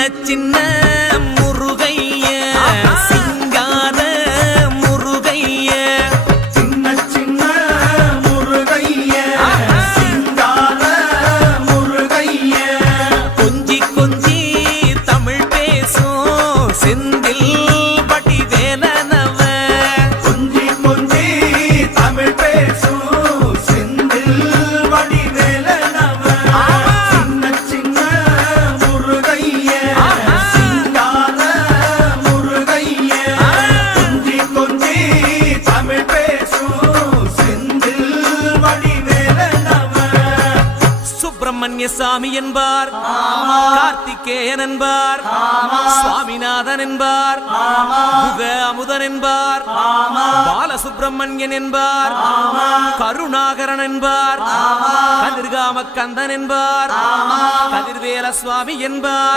சின்ன முருகைய சிங்கார முருகைய சின்ன சின்ன முருகைய சிங்கார முருகைய கொஞ்சி கொஞ்சி தமிழ் பேசும் செந்தில் வடிவேலனவ கொஞ்சி கொஞ்சி தமிழ் பேசும் செந்தில் வடிவேலனவ சின்ன சின்ன முருகைய சிங்கார முருகைய கொஞ்சி கொஞ்சி தமிழ் பேசும் செந்தில் வடிவேலனவ சுப்பிரமணிய சாமி என்பார், கார்த்திகேயன் என்பார், சுவாமிநாதன் என்பார், முக அமுதன் என்பார், பாலசுப்பிரமணியன் என்பார், கருணாகரன் என்பார், கதிர்காம கந்தன் என்பார், கதிர்வேல சுவாமி என்பார்.